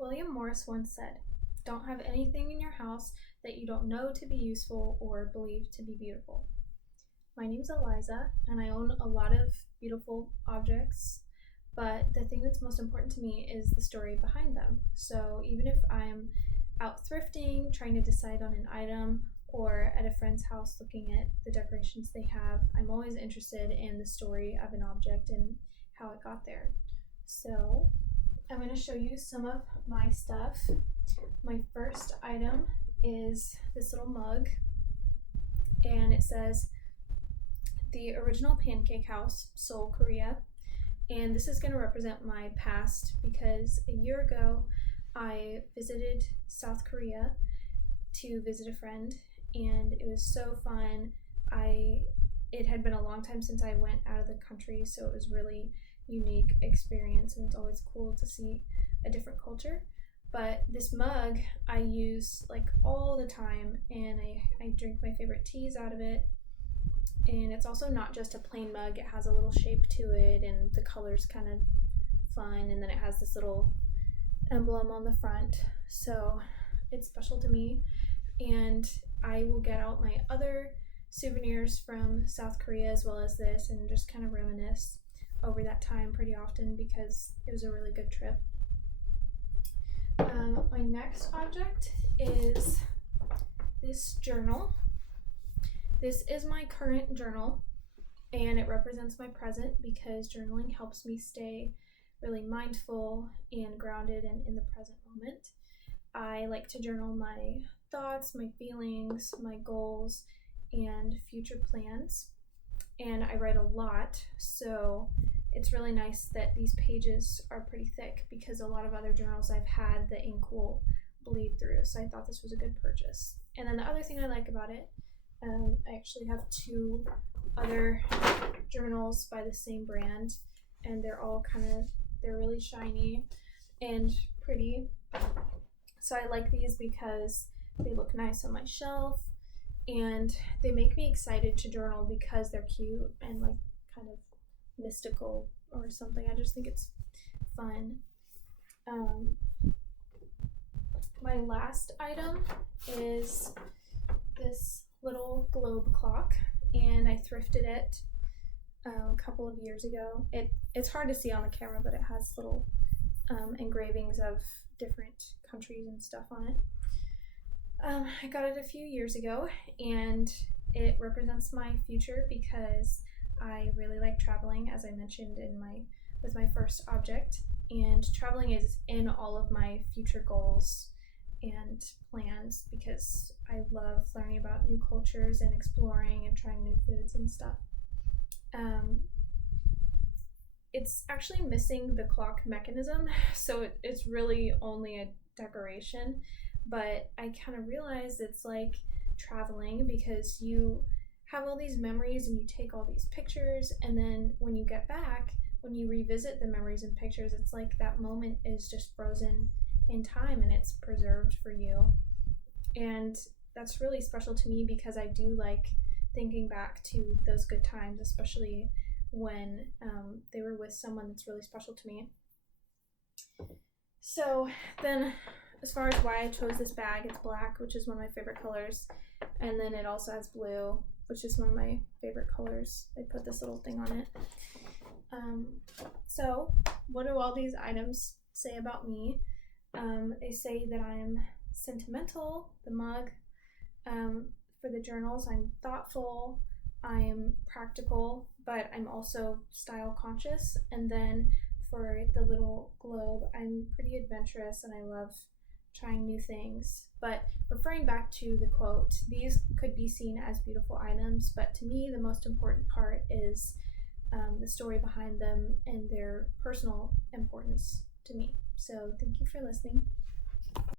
William Morris once said, "Don't have anything in your house that you don't know to be useful or believe to be beautiful." My name's Eliza, and I own a lot of beautiful objects, but the thing that's most important to me is the story behind them. So even if I'm out thrifting, trying to decide on an item, or at a friend's house looking at the decorations they have, I'm always interested in the story of an object and how it got there. So I'm going to show you some of my stuff. My first item is this little mug, and it says the original pancake house, Seoul, Korea. And this is going to represent my past because a year ago I visited South Korea to visit a friend, and it was so fun. It had been a long time since I went out of the country, so it was really unique experience, and it's always cool to see a different culture. But this mug I use like all the time, and I drink my favorite teas out of it. And it's also not just a plain mug, it has a little shape to it, and the color's kind of fun, and then it has this little emblem on the front, so it's special to me. And I will get out my other souvenirs from South Korea as well as this, and just kind of reminisce over that time pretty often because it was a really good trip. My next object is this journal. This is my current journal, and it represents my present because journaling helps me stay really mindful and grounded and in the present moment. I like to journal my thoughts, my feelings, my goals, and future plans, and I write a lot, so it's really nice that these pages are pretty thick because a lot of other journals I've had, the ink will bleed through, so I thought this was a good purchase. And then the other thing I like about it, I actually have two other journals by the same brand, and they're really shiny and pretty. So I like these because they look nice on my shelf, and they make me excited to journal because they're cute and like kind of mystical or something. I just think it's fun. My last item is this little globe clock, and I thrifted it a couple of years ago. It's hard to see on the camera, but it has little engravings of different countries and stuff on it. I got it a few years ago, and it represents my future because I really like traveling, as I mentioned with my first object, and traveling is in all of my future goals and plans because I love learning about new cultures and exploring and trying new foods and stuff. It's actually missing the clock mechanism, so it's really only a decoration, but I kind of realized it's like traveling because you have all these memories and you take all these pictures, and then when you get back, when you revisit the memories and pictures, it's like that moment is just frozen in time and it's preserved for you. And that's really special to me because I do like thinking back to those good times, especially when they were with someone that's really special to me. So then, as far as why I chose this bag, it's black, which is one of my favorite colors, and then it also has blue, which is one of my favorite colors. I put this little thing on it. So what do all these items say about me? They say that I'm sentimental, the mug. For the journals, I'm thoughtful, I'm practical, but I'm also style conscious. And then for the little globe, I'm pretty adventurous and I love trying new things. But referring back to the quote, these could be seen as beautiful items, but to me, the most important part is the story behind them and their personal importance to me. So thank you for listening.